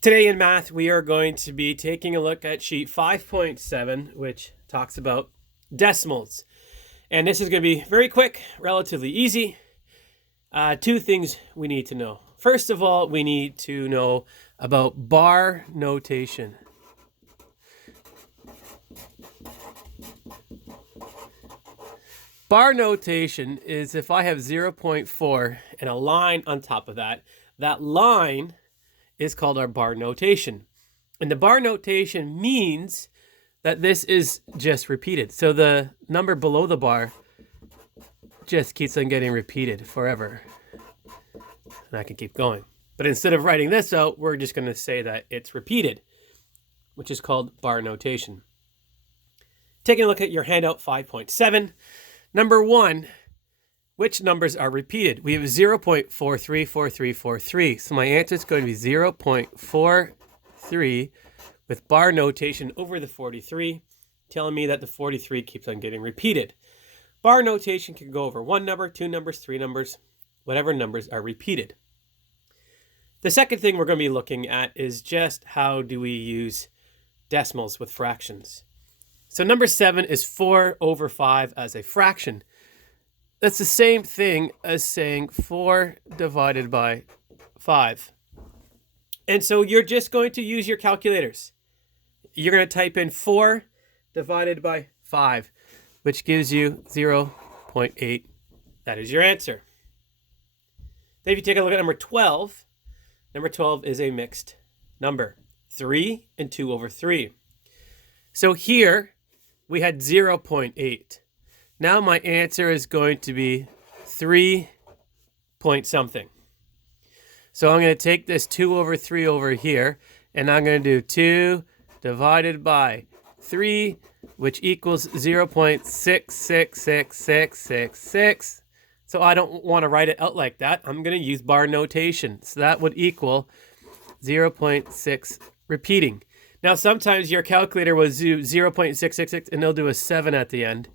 Today in math, we are going to be taking a look at sheet 5.7, which talks about decimals. And this is going to be very quick, relatively easy. Two things we need to know. First of all, we need to know about bar notation. Bar notation is if I have 0.4 and a line on top of that, that line is called our bar notation. And the bar notation means that this is just repeated. So the number below the bar just keeps on getting repeated forever. And I can keep going. But instead of writing this out, we're just going to say that it's repeated, which is called bar notation. Taking a look at your handout 5.7. Number one, which numbers are repeated? We have 0.434343. So my answer is going to be 0.43 with bar notation over the 43, telling me that the 43 keeps on getting repeated. Bar notation can go over one number, two numbers, three numbers, whatever numbers are repeated. The second thing we're going to be looking at is just how do we use decimals with fractions. So number 7 is 4 over 5 as a fraction. That's the same thing as saying 4 divided by 5. And so you're just going to use your calculators. You're going to type in 4 divided by 5, which gives you 0.8. That is your answer. Then if you take a look at number 12 is a mixed number, 3 and 2 over 3. So here we had 0.8. Now my answer is going to be 3 point something. So I'm going to take this 2 over 3 over here, and I'm going to do 2 divided by 3, which equals 0.666666. So I don't want to write it out like that. I'm going to use bar notation. So that would equal 0.6 repeating. Now sometimes your calculator will do 0.666 and they'll do a 7 at the end.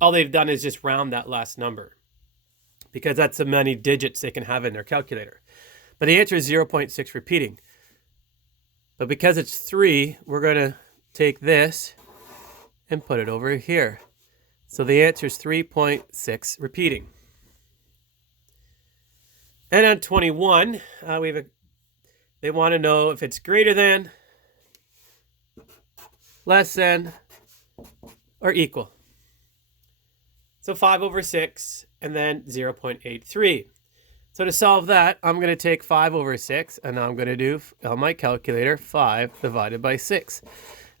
All they've done is just round that last number because that's the many digits they can have in their calculator. But the answer is 0.6 repeating. But because it's 3, we're going to take this and put it over here. So the answer is 3.6 repeating. And on 21, they want to know if it's greater than, less than, or equal. So 5 over 6, and then 0.83. So to solve that, I'm going to take 5 over 6, and I'm going to do, on my calculator, 5 divided by 6.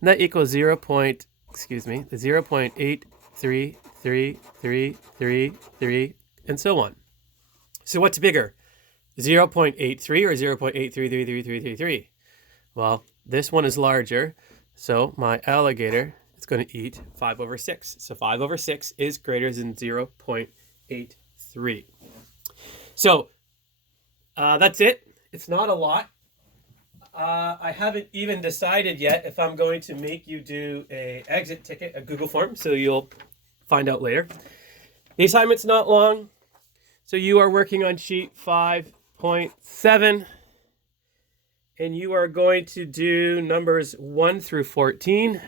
And that equals 0.8333333, and so on. So what's bigger, 0.83 or 0.8333333? Well, this one is larger, so my alligator is going to eat 5 over 6. So 5 over 6 is greater than 0.83. So that's it. It's not a lot. I haven't even decided yet if I'm going to make you do a exit ticket, a Google form, so you'll find out later. The assignment's not long. So you are working on sheet 5.7. And you are going to do numbers 1 through 14.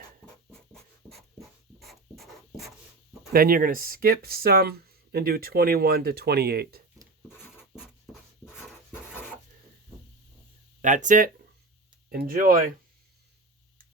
Then you're going to skip some and do 21 to 28. That's it. Enjoy.